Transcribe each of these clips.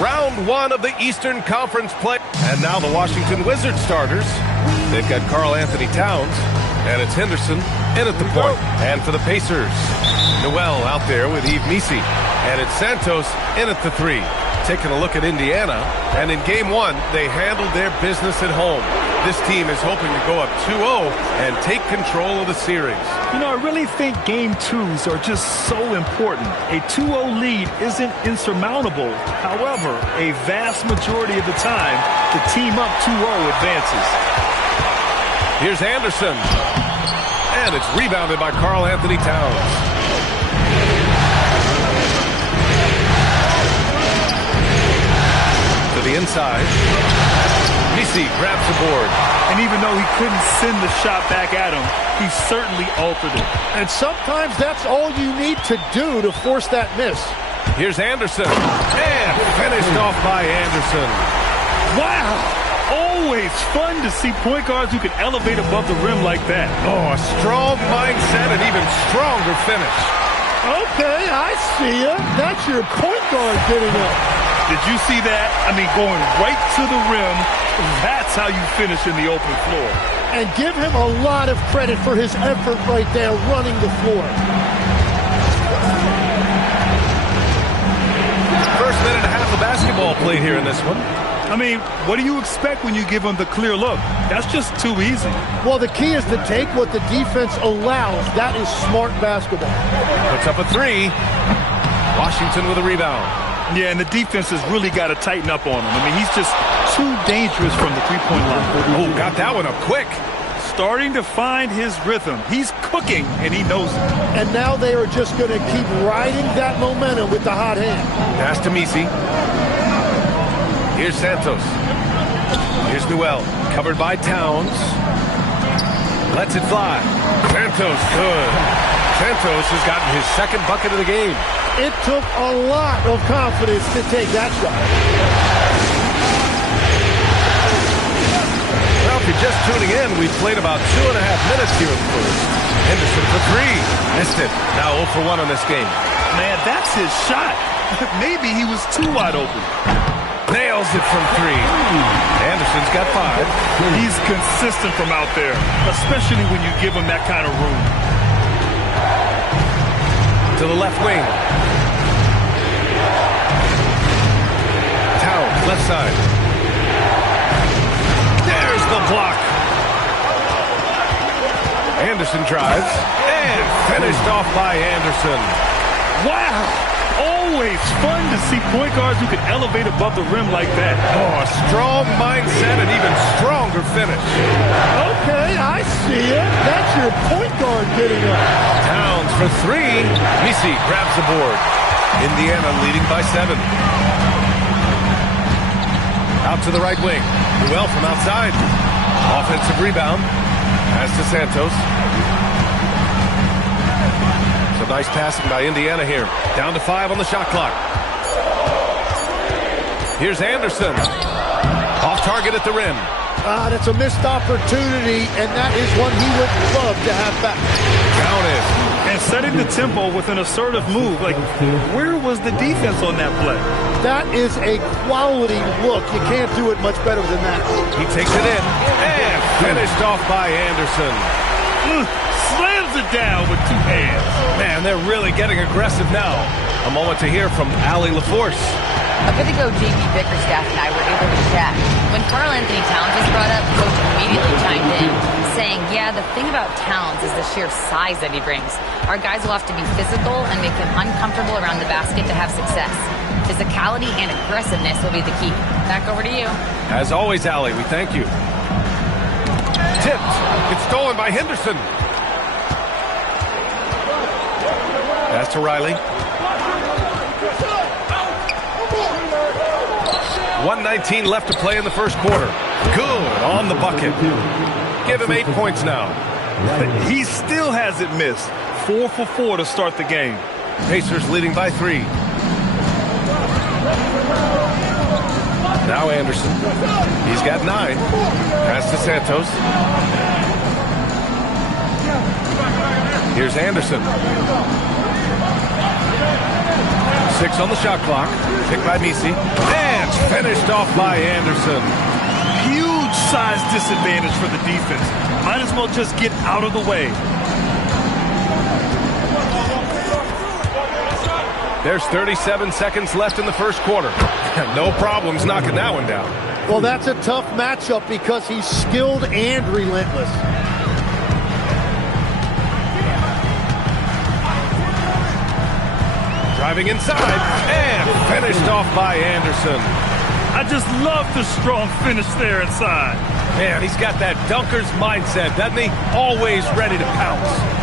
Round one of the Eastern Conference play. And now the Washington Wizards starters. They've got Karl Anthony Towns, and it's Henderson in at the point. And for the Pacers, Noel out there with Yves Missi. And it's Santos in at the three. Taking a look at Indiana, and in game one, they handled their business at home. This team is hoping to go up 2-0 and take control of the series. You know, I really think game twos are just so important. A 2-0 lead isn't insurmountable. However, a vast majority of the time, the team up 2-0 advances. Here's Anderson, and it's rebounded by Karl Anthony Towns. The inside. Missi grabs the board. And even though he couldn't send the shot back at him, he certainly altered it. And sometimes that's all you need to do to force that miss. Here's Anderson. And finished off by Anderson. Wow! Always fun to see point guards who can elevate above the rim like that. Oh, a strong mindset and even stronger finish. Okay, I see ya. That's your point guard getting up. Did you see that? I mean, going right to the rim, that's how you finish in the open floor. And give him a lot of credit for his effort right there running the floor. First minute and a half of basketball played here in this one. I mean, what do you expect when you give him the clear look? That's just too easy. Well, the key is to take what the defense allows. That is smart basketball. Puts up a three. Washington with a rebound. Yeah, and the defense has really got to tighten up on him. I mean, he's just too dangerous from the three-point line. Oh, got that one up quick. Starting to find his rhythm. He's cooking, and he knows it. And now they are just going to keep riding that momentum with the hot hand. Pass to Missi. Here's Santos. Here's Noel. Covered by Towns. Lets it fly. Santos, good. Santos has gotten his second bucket of the game. It took a lot of confidence to take that shot. Well, if you're just tuning in, we've played about 2.5 minutes here in the first. Henderson for three. Missed it. Now 0 for 1 on this game. Man, that's his shot. Maybe he was too wide open. Nails it from three. Anderson's got 5. He's consistent from out there, especially when you give him that kind of room. To the left wing. Towns, left side. There's the block. Anderson drives. And finished off by Anderson. Wow! Always fun to see point guards who can elevate above the rim like that. Oh, a strong mindset and even stronger finish. Okay, I see it. That's your point guard getting up. Towns for three. Missi grabs the board. Indiana leading by 7. Out to the right wing. Noel from outside. Offensive rebound. Pass to Santos. Some nice passing by Indiana here. Down to 5 on the shot clock. Here's Anderson. Off target at the rim. That's a missed opportunity, and that is one he would love to have back. Counted. And setting the tempo with an assertive move. Like, where was the defense on that play? That is a quality look. You can't do it much better than that. He takes it in. And finished off by Anderson. Slams it down with 2 hands. Man, they're really getting aggressive now. A moment to hear from Allie LaForce. A bit ago, J.B. Bickerstaff and I were able to chat. When Karl Anthony Towns was brought up, Coach immediately chimed in, saying, yeah, the thing about Towns is the sheer size that he brings. Our guys will have to be physical and make him uncomfortable around the basket to have success. Physicality and aggressiveness will be the key. Back over to you. As always, Allie, we thank you. Tipped. It's stolen by Henderson. Pass to Riley. 1:19 left to play in the first quarter. Good on the bucket. Give him 8 points now. He still hasn't missed. 4 for 4 to start the game. Pacers leading by 3. Now Anderson. He's got 9. Pass to Santos. Here's Anderson. 6 on the shot clock. Picked by Misi. And finished off by Anderson. Huge size disadvantage for the defense. Might as well just get out of the way. There's 37 seconds left in the first quarter. No problems knocking that one down. Well, that's a tough matchup because he's skilled and relentless. Driving inside and finished off by Anderson. I just love the strong finish there inside. Man, he's got that dunker's mindset, doesn't he? Always ready to pounce.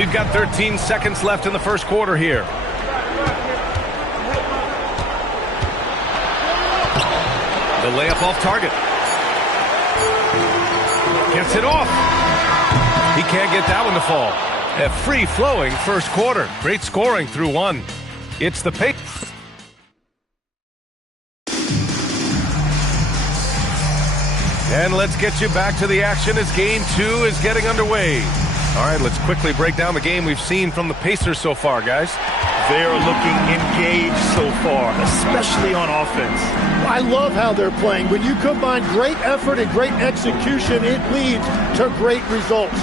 We've got 13 seconds left in the first quarter here. The layup off target. Gets it off. He can't get that one to fall. A free-flowing first quarter. Great scoring through one. It's the pace. And let's get you back to the action as game 2 is getting underway. All right, let's quickly break down the game we've seen from the Pacers so far, guys. They are looking engaged so far, especially on offense. I love how they're playing. When you combine great effort and great execution, it leads to great results.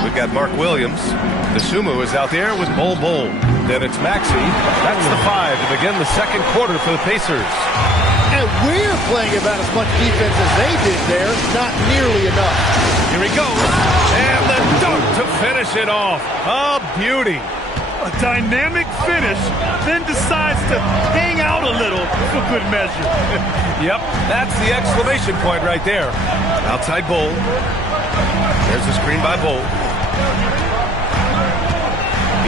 We've got Mark Williams. The Sumo is out there with Bol. Then it's Maxey. That's the 5 to begin the second quarter for the Pacers. And we're playing about as much defense as they did there. Not nearly enough. Here he goes. And the dunk to finish it off. A beauty. A dynamic finish, then decides to hang out a little for good measure. Yep, that's the exclamation point right there. Outside Bol. There's the screen by Bol.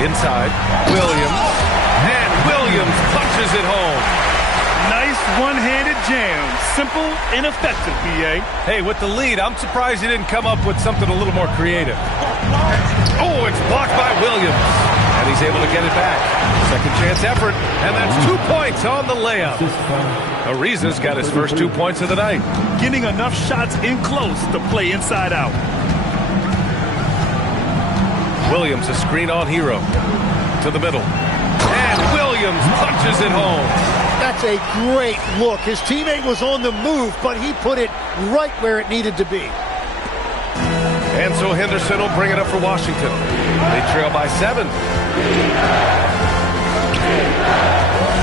Inside, Williams. And Williams punches it home. Nice one-handed jam. Simple and effective, B.A. Hey, with the lead, I'm surprised he didn't come up with something a little more creative. Oh, it's blocked by Williams. And he's able to get it back. Second chance effort. And that's 2 points on the layup. Ariza's got his first 2 points of the night. Getting enough shots in close to play inside out. Williams, a screen on Hero. To the middle. And Williams punches it home. That's a great look. His teammate was on the move, but he put it right where it needed to be. And so Henderson will bring it up for Washington. They trail by 7.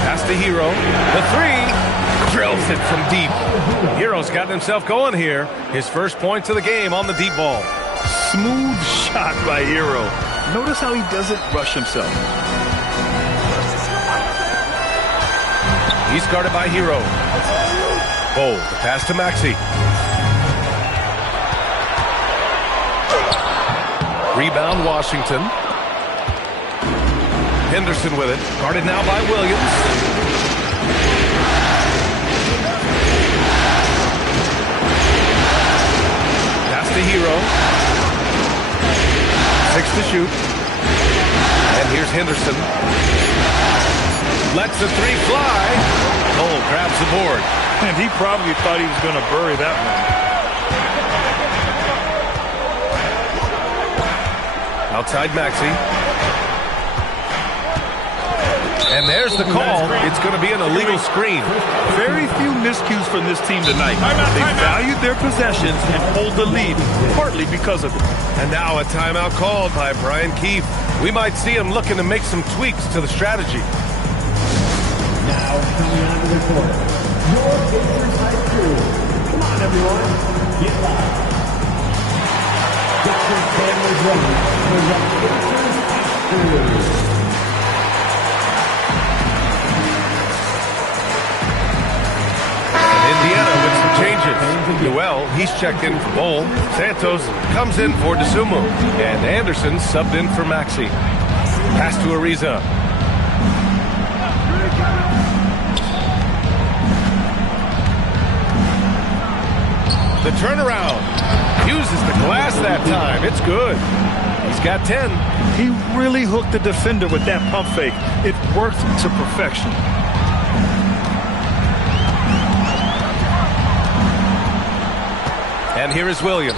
Pass to Hero. The 3. Drills it from deep. Hero's gotten himself going here. His first points of the game on the deep ball. Smooth shot by Hero. Notice how he doesn't rush himself. He's guarded by Hero. Bol, the pass to Maxey. Rebound Washington. Henderson with it. Guarded now by Williams. Pass to Hero. 6 to shoot. And here's Henderson. Lets the 3 fly. Cole grabs the board. And he probably thought he was going to bury that one. Outside Maxey. And there's the call. It's going to be an illegal screen. Very few miscues from this team tonight. They valued their possessions and hold the lead, partly because of it. And now a timeout called by Brian Keefe. We might see him looking to make some tweaks to the strategy. Now coming onto the court, your Pacers High School. Come on, everyone, get live. Get your family ready for the Pacers High School. Indiana with some changes. Noel, he's checked in for Bol. Santos comes in for DeSumo. And Anderson subbed in for Maxey. Pass to Ariza. The turnaround. Uses the glass that time. It's good. He's got 10. He really hooked the defender with that pump fake. It worked to perfection. And here is Williams.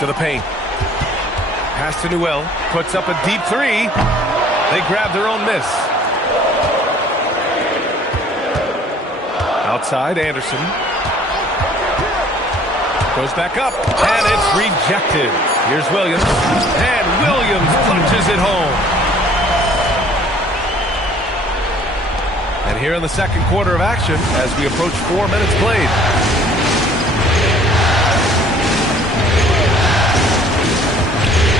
To the paint. Pass to Noel. Puts up a deep 3. They grab their own miss. Outside, Anderson. Goes back up. And it's rejected. Here's Williams. And Williams punches it home. And here in the second quarter of action, as we approach 4 minutes played.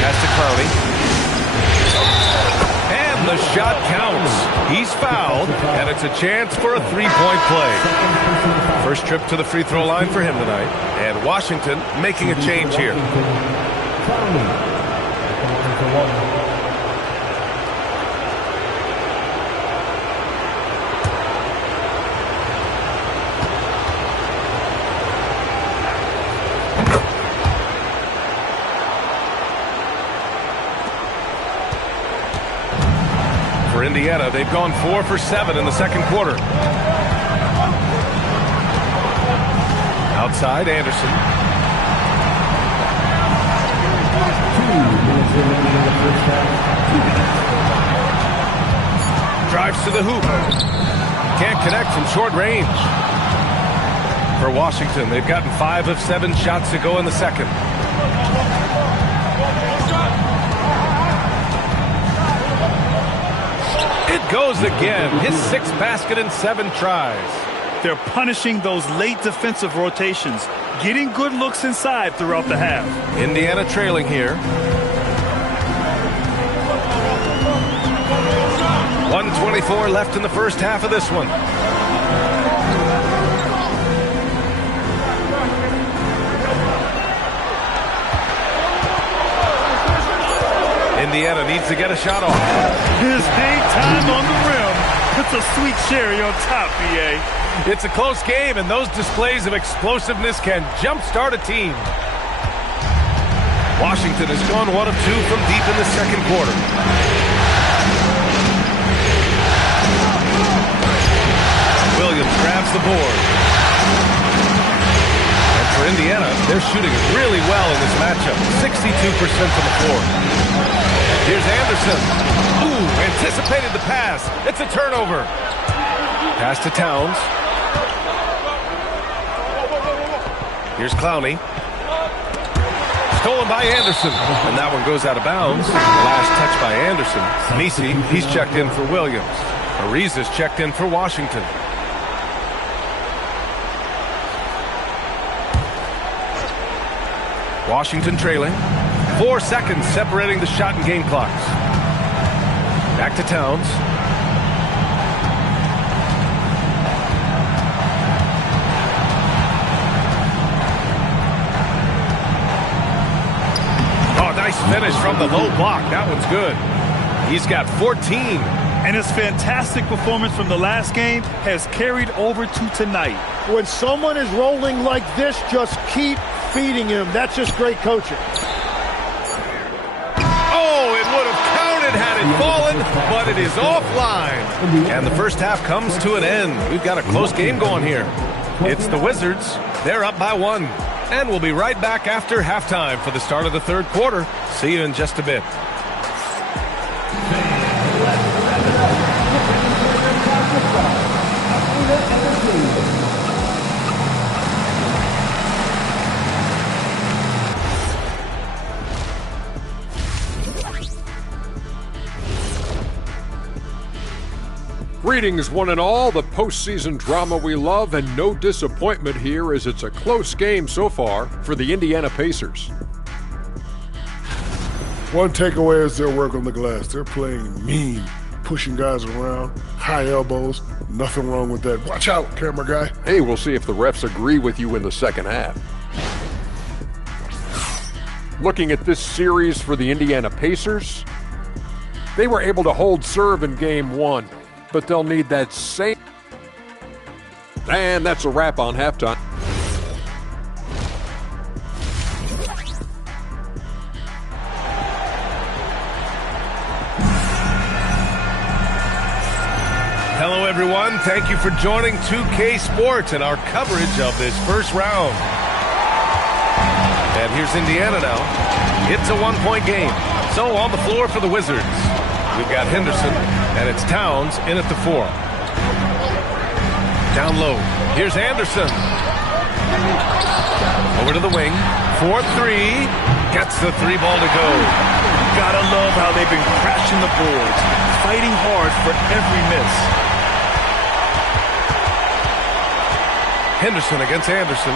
Pass to Crowley. And the shot counts. He's fouled, and it's a chance for a three-point play. First trip to the free throw line for him tonight. And Washington making a change here. For Indiana, they've gone 4 for 7 in the second quarter. Outside, Anderson. 2 minutes remaining in the first half. 2 minutes. Drives to the hoop. Can't connect from short range. For Washington, they've gotten 5 of 7 shots to go in the second. It goes again. His 6th basket in 7 tries. They're punishing those late defensive rotations, getting good looks inside throughout the half. Indiana trailing here. 1:24 left in the first half of this one. Indiana needs to get a shot off. His hang time on the rim puts a sweet cherry on top, BA. It's a close game, and those displays of explosiveness can jumpstart a team. Washington has gone 1 of 2 from deep in the second quarter. Williams grabs the board. And for Indiana, they're shooting really well in this matchup. 62% from the floor. Here's Anderson. Ooh, anticipated the pass. It's a turnover. Pass to Towns. Here's Clowney. Stolen by Anderson. And that one goes out of bounds. Last touch by Anderson. Nisi, he's checked in for Williams. Ariza's checked in for Washington. Washington trailing. 4 seconds separating the shot and game clocks. Back to Towns. Oh, nice finish from the low block. That one's good. He's got 14. And his fantastic performance from the last game has carried over to tonight. When someone is rolling like this, just keep feeding him. That's just great coaching. Had it fallen, but it is offline. And the first half comes to an end. We've got a close game going here. It's the Wizards. They're up by 1. And we'll be right back after halftime for the start of the third quarter. See you in just a bit. Greetings, one and all. The postseason drama we love, and no disappointment here as it's a close game so far for the Indiana Pacers. One takeaway is their work on the glass. They're playing mean, pushing guys around, high elbows. Nothing wrong with that. Watch out, camera guy. Hey, we'll see if the refs agree with you in the second half. Looking at this series for the Indiana Pacers, they were able to hold serve in game 1. But they'll need that same. And that's a wrap on halftime. Hello, everyone. Thank you for joining 2K Sports and our coverage of this first round. And here's Indiana now. It's a 1-point game. So on the floor for the Wizards, we've got Henderson. And it's Towns in at the 4. Down low. Here's Anderson. Over to the wing. 4-3. Gets the 3 ball to go. Gotta love how they've been crashing the boards, fighting hard for every miss. Henderson against Anderson.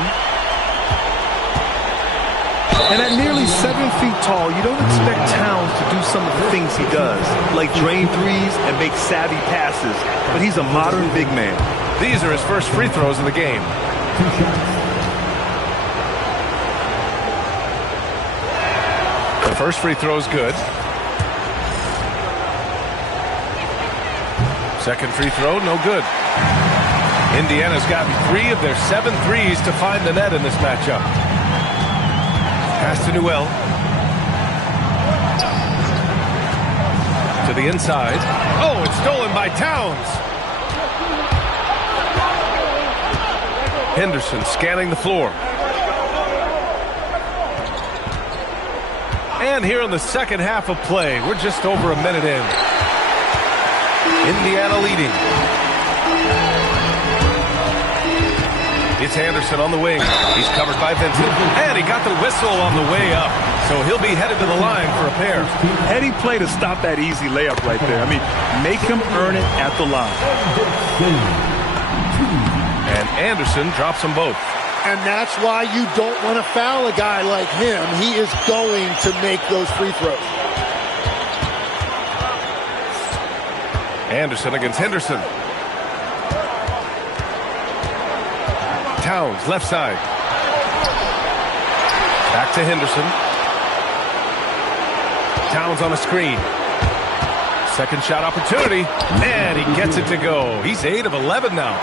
And at nearly 7 feet tall, you don't expect Towns to do some of the things he does, like drain threes and make savvy passes. But he's a modern big man. These are his first free throws of the game. 2 shots. The first free throw is good. Second free throw, no good. Indiana's gotten 3 of their 7 threes to find the net in this matchup. Pass to Newell. To the inside. Oh, it's stolen by Towns. Henderson scanning the floor. And here in the second half of play, we're just over a minute in. Indiana leading. It's Anderson on the wing. He's covered by Vincent. And he got the whistle on the way up. So he'll be headed to the line for a pair. Heady play to stop that easy layup right there. I mean, make him earn it at the line. And Anderson drops them both. And that's why you don't want to foul a guy like him. He is going to make those free throws. Anderson against Henderson. Towns, left side. Back to Henderson. Towns on a screen. Second shot opportunity. And he gets it to go. He's 8 of 11 now.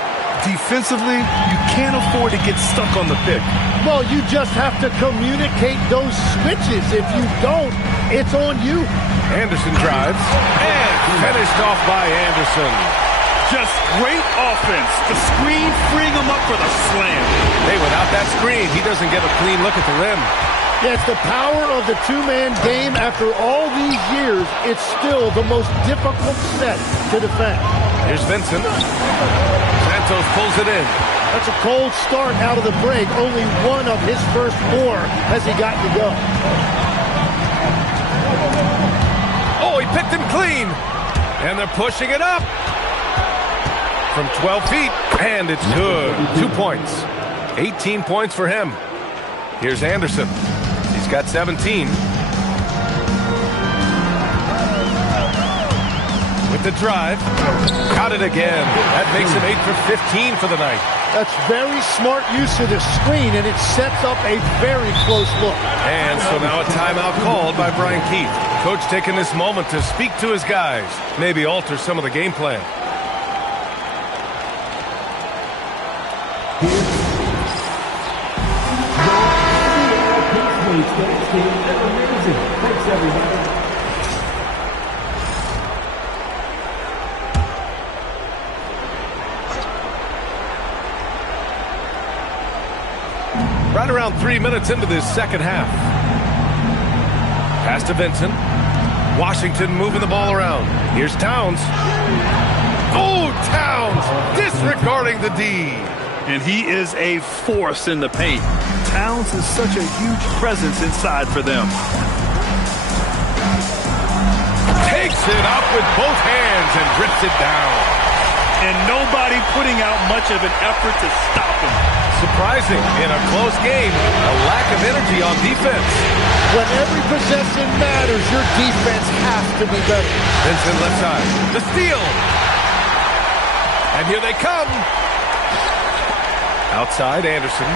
Defensively, you can't afford to get stuck on the pick. Well, you just have to communicate those switches. If you don't, it's on you. Anderson drives. And finished off by Anderson. Just great offense. The screen freeing him up for the slam. Hey, without that screen, he doesn't get a clean look at the rim. Yeah, it's the power of the two-man game. After all these years, it's still the most difficult set to defend. Here's Vincent. Santos pulls it in. That's a cold start out of the break. Only one of his first 4 has he gotten to go. Oh, he picked him clean. And they're pushing it up. From 12 feet. And it's good. 2 points. 18 points for him. Here's Anderson. He's got 17. With the drive. Got it again. That makes him 8 for 15 for the night. That's very smart use of the screen, and it sets up a very close look. And so now a timeout called by Brian Keith. Coach taking this moment to speak to his guys. Maybe alter some of the game plan. Thanks, everybody. Right around 3 minutes into this second half. Pass to Vincent. Washington moving the ball around. Here's Towns. Oh, Towns disregarding the D. And he is a force in the paint. Towns is such a huge presence inside for them. Takes it up with both hands and rips it down. And nobody putting out much of an effort to stop him. Surprising in a close game, a lack of energy on defense. When every possession matters, your defense has to be better. Vincent left side. The steal. And here they come. Outside, Anderson.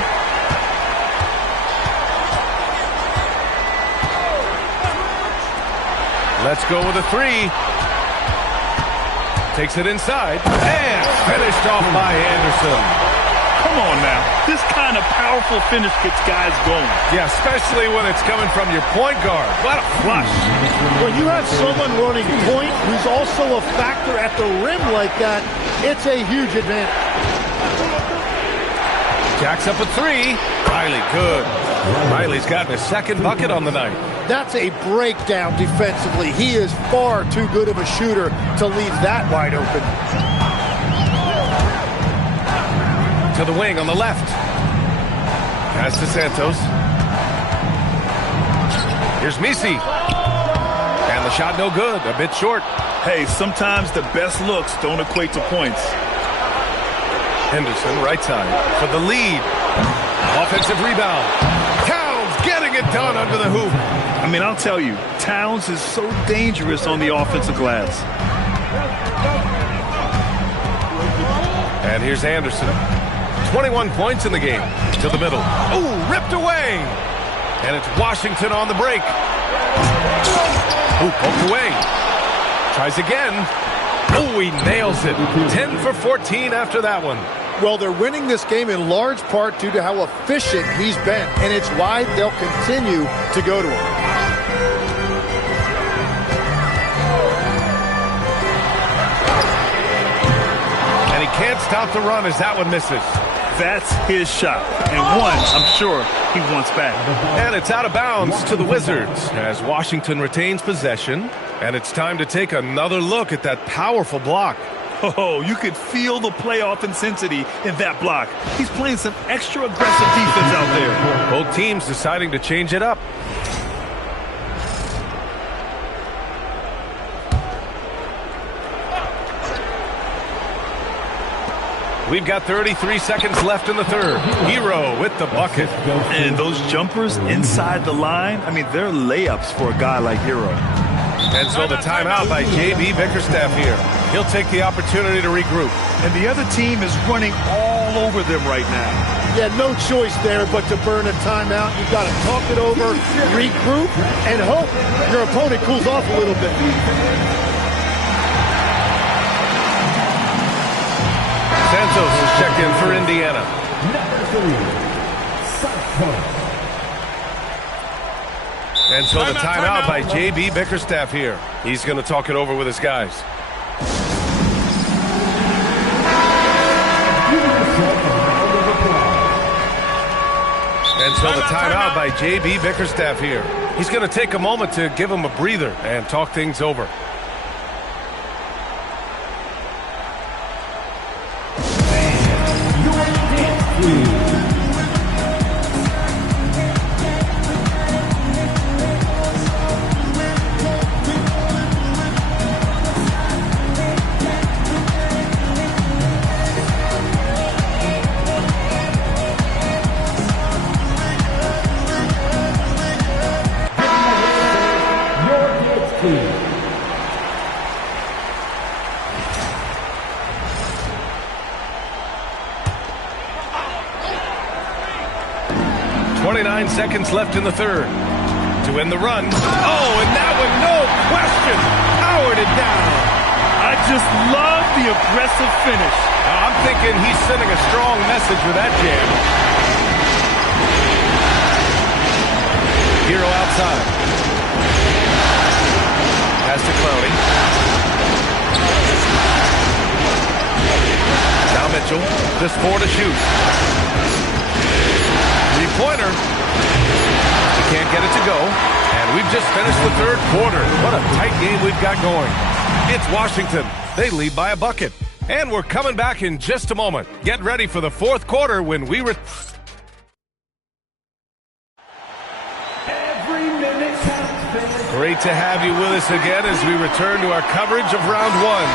Let's go with a 3. Takes it inside. And finished off by Anderson. Come on now. This kind of powerful finish gets guys going. Yeah, especially when it's coming from your point guard. What a flush. When you have someone running point who's also a factor at the rim like that, it's a huge advantage. Jacks up a 3. Riley, good. Riley's gotten his second bucket on the night. That's a breakdown defensively. He is far too good of a shooter to leave that wide open. To the wing on the left. Pass to Santos. Here's Misi. And the shot no good. A bit short. Hey, sometimes the best looks don't equate to points. Henderson, right side, for the lead. Offensive rebound. Towns getting it done under the hoop. I mean, I'll tell you, Towns is so dangerous on the offensive glass. And here's Anderson. 21 points in the game. To the middle. Oh, ripped away. And it's Washington on the break. Ooh, poked away. Tries again. Oh, he nails it. 10 for 14 after that one. Well, they're winning this game in large part due to how efficient he's been, and it's why they'll continue to go to him. And he can't stop the run as that one misses. That's his shot, and one I'm sure he wants back. And it's out of bounds to the Wizards as Washington retains possession. And it's time to take another look at that powerful block. Oh, you could feel the playoff intensity in that block. He's playing some extra aggressive defense out there. Both teams deciding to change it up. We've got 33 seconds left in the third. Hero with the bucket. And those jumpers inside the line, I mean, they're layups for a guy like Hero. And so the timeout by J.B. Bickerstaff here. He'll take the opportunity to regroup. And the other team is running all over them right now. Yeah, no choice there but to burn a timeout. You've got to talk it over, regroup, and hope your opponent cools off a little bit. Santos is checked in for Indiana. And so the timeout by J.B. Bickerstaff here. He's going to talk it over with his guys. And so the timeout by J.B. Bickerstaff here. He's going to take a moment to give him a breather and talk things over. Seconds left in the third to win the run. Oh, and that one, no question, powered it down. I just love the aggressive finish. I'm thinking he's sending a strong message with that jam. Hero outside. Pass to Clowney. Now Mitchell, just 4 to shoot. Three-pointer. Can't get it to go, and we've just finished the third quarter. What a tight game we've got going. It's Washington. They lead by a bucket. And we're coming back in just a moment. Get ready for the fourth quarter when we Every minute counts, fans. Great to have you with us again as we return to our coverage of round one.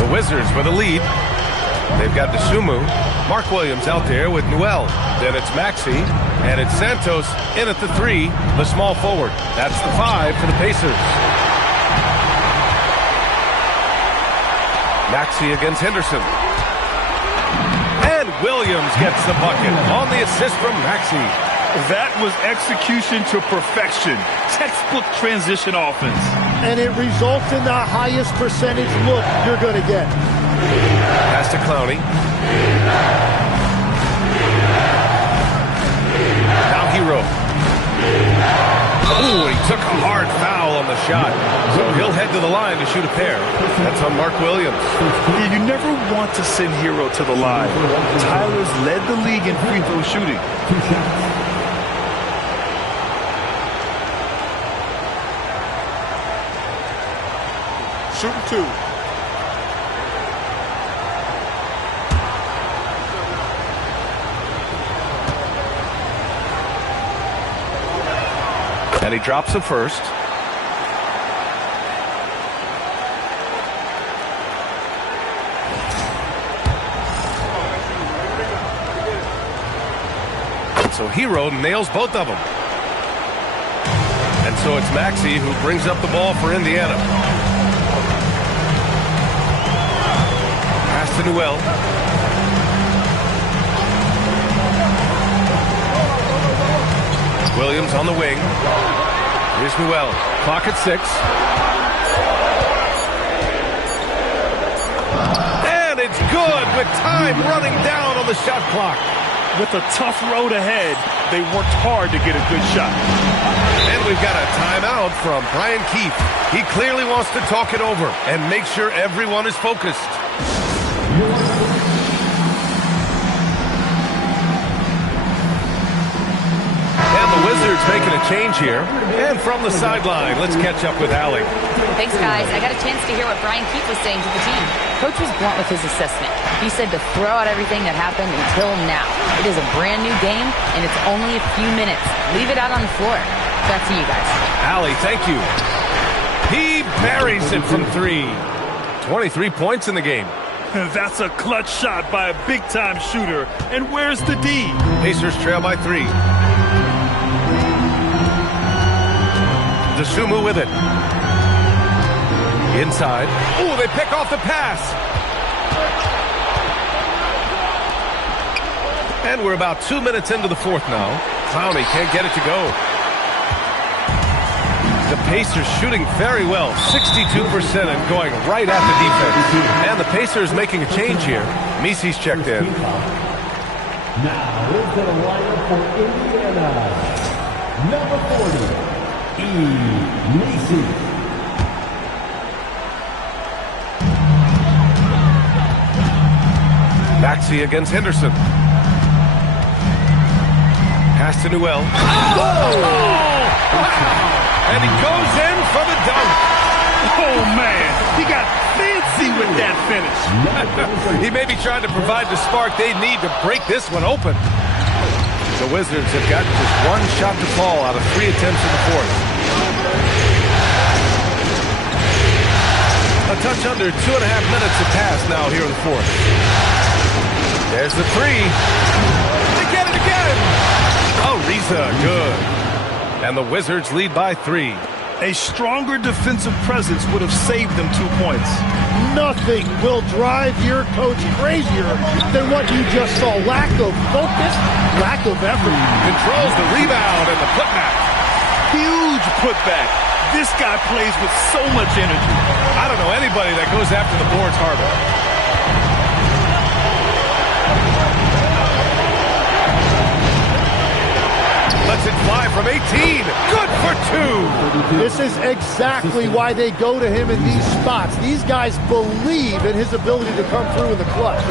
The Wizards with a lead. They've got Desumu. Mark Williams out there with Noel. Then it's Maxey, and it's Santos in at the 3, the small forward. That's the 5 for the Pacers. Maxey against Henderson. And Williams gets the bucket on the assist from Maxey. That was execution to perfection. Textbook transition offense. And it results in the highest percentage look you're going to get. Pass to Clowney. Now Hero. Ooh, he took a hard foul on the shot. So he'll head to the line to shoot a pair. That's on Mark Williams. You never want to send Hero to the line. Tyler's led the league in free throw shooting. Shooting 2. And he drops the first. And so Hero nails both of them. And so it's Maxey who brings up the ball for Indiana. Pass to Noel. Towns on the wing. Here's Noel. Clock at 6. And it's good with time running down on the shot clock. With a tough road ahead, they worked hard to get a good shot. And we've got a timeout from Brian Keefe. He clearly wants to talk it over and make sure everyone is focused. And the Wizards making a change here. And from the sideline, let's catch up with Allie. Thanks, guys. I got a chance to hear what Brian Keefe was saying to the team. Coach was blunt with his assessment. He said to throw out everything that happened until now. It is a brand new game, and it's only a few minutes. Leave it out on the floor. Back to you guys. Allie, thank you. He buries it from 3. 23 points in the game. That's a clutch shot by a big-time shooter. And where's the D? Pacers trail by 3. DeSumo with it. Inside. Ooh, they pick off the pass. And we're about 2 minutes into the fourth now. Clowney can't get it to go. The Pacers shooting very well, 62% and going right at the defense. And the Pacers making a change here. Misi's checked in. Now into the lineup for Indiana, number 40, Misi. Maxey against Henderson. Pass to Noel. Oh! Wow! And he goes in for the dunk. Oh, man. He got fancy with that finish. He may be trying to provide the spark they need to break this one open. The Wizards have got just one shot to fall out of 3 attempts in the fourth. A touch under 2.5 minutes to pass now here in the fourth. There's the 3. They get it again. Ariza, good. And the Wizards lead by 3. A stronger defensive presence would have saved them 2 points. Nothing will drive your coach crazier than what you just saw. Lack of focus, lack of effort. Controls the rebound and the putback. Huge putback. This guy plays with so much energy. I don't know anybody that goes after the boards harder. Lets it fly from 18. Good for 2. This is exactly why they go to him in these spots. These guys believe in his ability to come through in the clutch.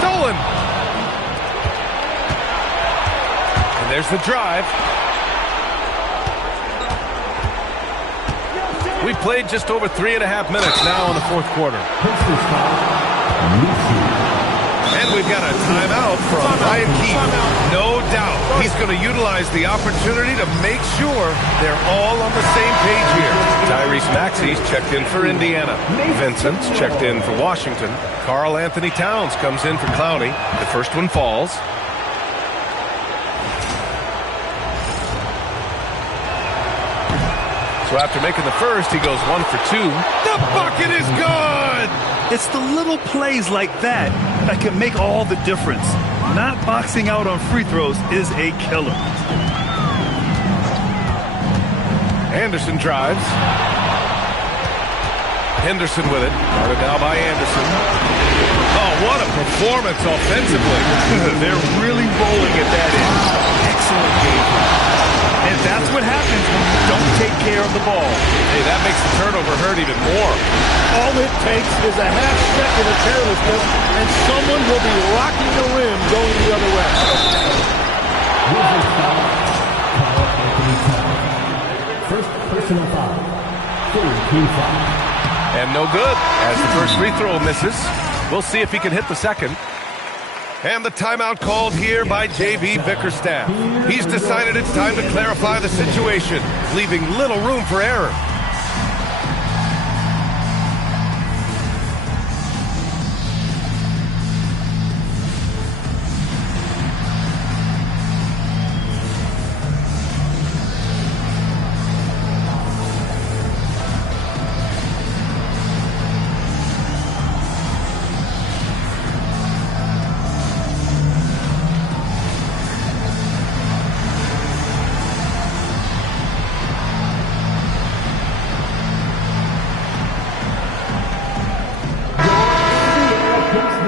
Stolen. And there's the drive. We played just over 3.5 minutes now in the fourth quarter. And we've got a timeout from Brian Keefe. No doubt he's going to utilize the opportunity to make sure they're all on the same page here. Tyrese Maxey's checked in for Indiana. Vincent's checked in for Washington. Karl Anthony Towns comes in for Clowney. The first one falls. So after making the first, he goes 1 for 2. The bucket is good! It's the little plays like that that can make all the difference. Not boxing out on free throws is a killer. Anderson drives. Henderson with it. Guarded now by Anderson. Oh, what a performance offensively. They're really rolling at that end. Excellent game. And that's what happens when you don't take care of the ball. Hey, that makes the turnover hurt even more. All it takes is a half second of carelessness, and someone will be rocking the rim going the other way. First personal foul. Team foul. And no good, as the first free throw misses. We'll see if he can hit the second. And the timeout called here by J.B. Bickerstaff. He's decided it's time to clarify the situation, leaving little room for error.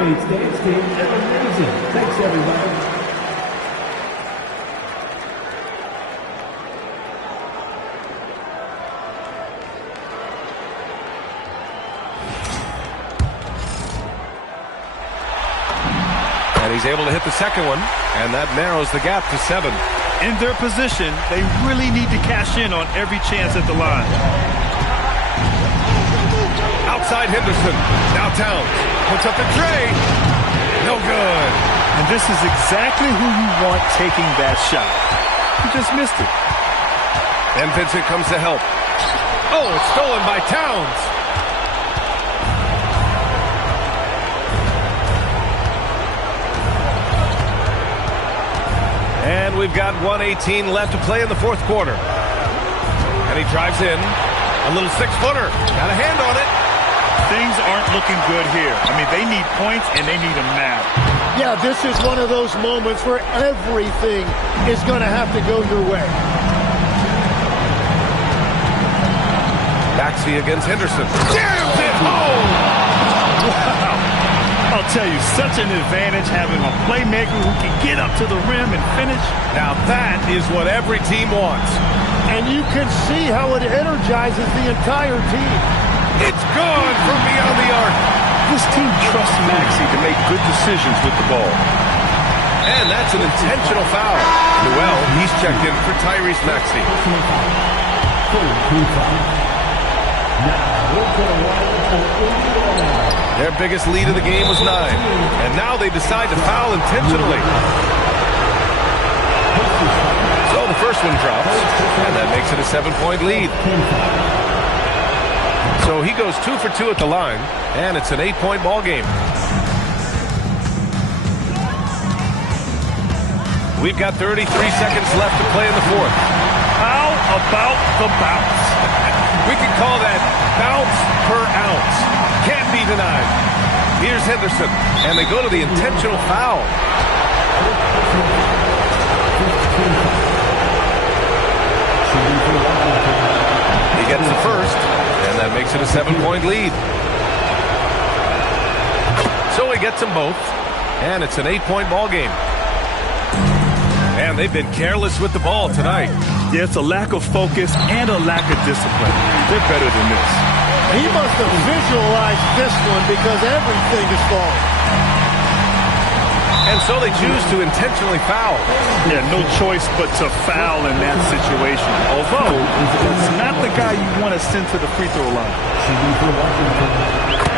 teammates, Dan's team, they're amazing. Thanks, everybody. And he's able to hit the second one, and that narrows the gap to 7. In their position, they really need to cash in on every chance at the line. Outside Henderson. Now Towns. Puts up the tray. No good. And this is exactly who you want taking that shot. He just missed it. And Vincent comes to help. Oh, it's stolen by Towns. And we've got 1:18 left to play in the fourth quarter. And he drives in. A little 6-footer. Got a hand on it. Things aren't looking good here. I mean, they need points, and they need them now. Yeah, this is one of those moments where everything is going to have to go your way. Maxey against Henderson. Jams it home! Wow. I'll tell you, such an advantage having a playmaker who can get up to the rim and finish. Now that is what every team wants. And you can see how it energizes the entire team. It's good from beyond the arc. This team trusts Maxey to make good decisions with the ball. And that's an intentional foul. Noel, he's checked in for Tyrese Maxey. Their biggest lead of the game was 9. And now they decide to foul intentionally. So the first one drops, and that makes it a 7-point lead. So he goes 2 for 2 at the line, and it's an 8-point ball game. We've got 33 seconds left to play in the fourth. How about the bounce? We can call that bounce per ounce. Can't be denied. Here's Henderson, and they go to the intentional foul. He gets the first, and that makes it a 7-point lead. So he gets them both, and it's an 8-point ball game. And they've been careless with the ball tonight. Yeah, it's a lack of focus and a lack of discipline. They're better than this. He must have visualized this one because everything is falling. And so they choose to intentionally foul. Yeah, no choice but to foul in that situation. Although, it's not the guy you want to send to the free throw line.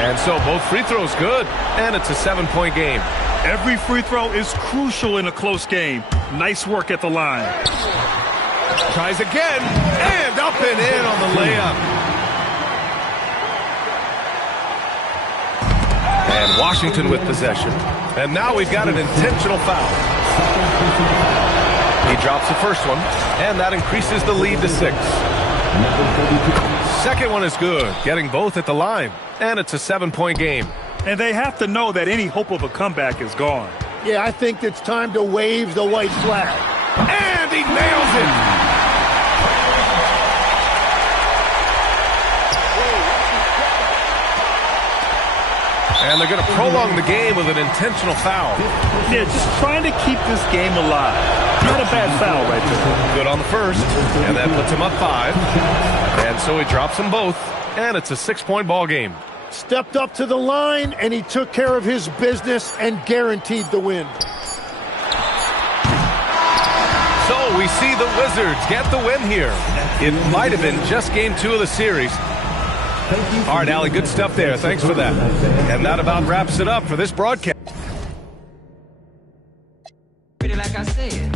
And so both free throws good, and it's a 7-point game. Every free throw is crucial in a close game. Nice work at the line. Tries again, and up and in on the layup. And Washington with possession. And now we've got an intentional foul. He drops the first one, and that increases the lead to 6. Second one is good, getting both at the line. And it's a 7-point game. And they have to know that any hope of a comeback is gone. Yeah, I think it's time to wave the white flag. And he nails it! And they're going to prolong the game with an intentional foul. Yeah, just trying to keep this game alive. Not a bad foul right there. Good on the first, and that puts him up 5. And so he drops them both, and it's a 6-point ball game. Stepped up to the line, and he took care of his business and guaranteed the win. So we see the Wizards get the win here. It might have been just game 2 of the series. All right, Allie, good stuff there. Thanks for that. And that about wraps it up for this broadcast. Like I said.